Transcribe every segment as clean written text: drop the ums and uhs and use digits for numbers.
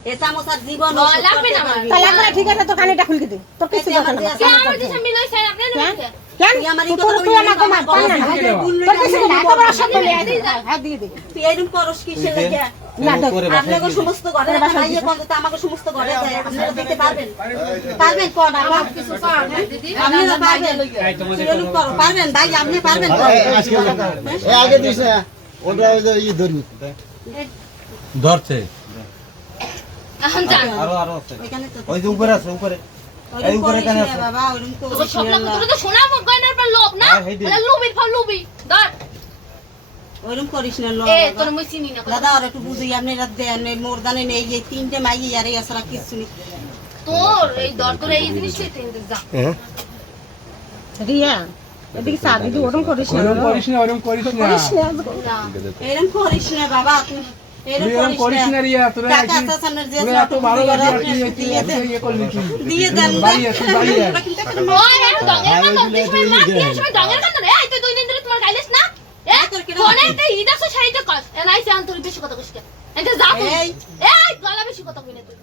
এসা মোসার জীবন লাগবে না আমার তাহলে আমরা ঠিক আছে তো কানেটা খুলে দে তোর কিছু দরকার নেই কে আমার দেশে মিলই স্যার আপনি না কেন তুই আমাকে মার পান না তোর কিছু না এত বড় শব্দ নিয়ে হ্যাঁ দিয়ে দে তুই এরকম করস কিসের লাগা নাটক আপনাকে সমস্ত ঘরে ভাইয়ে কোন তো আমাকে সমস্ত ঘরে যায় আপনারা দিতে পারবেন পারবেন কোন আমার কিছু স্যার দিদি আপনারা পারবেন এরকম করো পারবেন ভাই আপনি পারবেন এ আগে দিস না ওটা এই ধরবি ধরছে এখন জান আরো আরো আছে ওইখানে তো ওই যে উপরে আছে উপরে এই ওইরকম উপরে করিস কেন না আছে বাবা ওইরকম তো করিস সব লোক না তোরা তো সোনা গয়নার পর লোভ না হ্যাঁ, হেইডি। তাহলে লুবি ফল লুবি ধর ওইরকম করিস না লো এ তোর মুই চিনি না দাদা আর একটু বুঝি আপনি রাত দেন মোর দানে নেই এই তিনটে মাইয়ে আর এছাড়া কিছু নেই তোর এই দর তোর এই জিনিসটাই তুই যা রিয়া এদিকে চা দিদি ওরকম করিস না ওরকম করিস না ওরকম করিস না করিস না না এরকম করিস না বাবা তুই তুই এরকম করিস না রিয়া তোরা টাকা একদিন তো সামনে যে তোরা এত ভালো লাগে আর কি ইয়ে করলি তুই দিয়ে দেন বাড়ি আছে বাড়ি আছে ওই আর ডঙ্গের কাম করতে সময় মার দিয়ে সময় ডঙ্গের কাম রে এই তুই দুই দিন ধরে তোমার গাইলিস না এ তোর কি ফোনে তে ইদাস শাড়িতে কস এনাই সে আন্তরিক বেশি কথা কইছ এতে যা তুই এই। এই গলা বেশি কথা কইনে তুই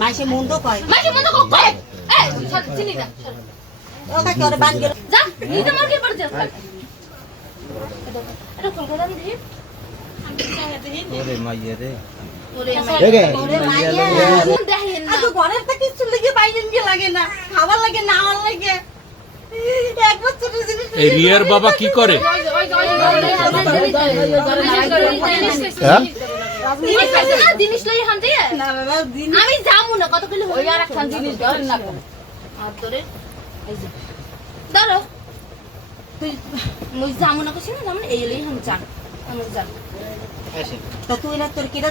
মাইসে মন্দ কয় মাঝে মনে কো কই এই সর চিনি না সর। ও কাকে ওরে বান গেল যা নিজে মার কে পড় যা এটা কলকাতা দিই ওরে মাইয়া রে ওরে দেখে ওরে মাইয়া দেখেন না আতো ঘরের তো কিছু লাগে বাইরেন কি লাগে না খাবার লাগে না আমার লাগে এক বছরের জিনিস এই রিয়ার বাবা কি করে? জিনিস লই হান দিয়ে না বাবা দিন আমি যামু না কত কইলে হই আর একখান জিনিস ধরেন না আর ধরে এই যে ধরো তুই মুই যামু না কইছিস না যামু এই লই হান যা আমি যা তো তুই না তোর কিরা